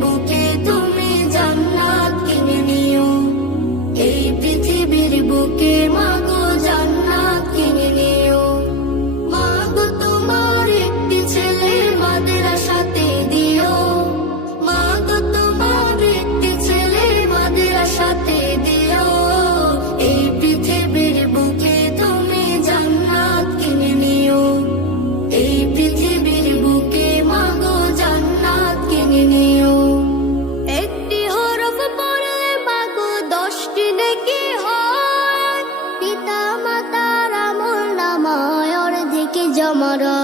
people 守ろ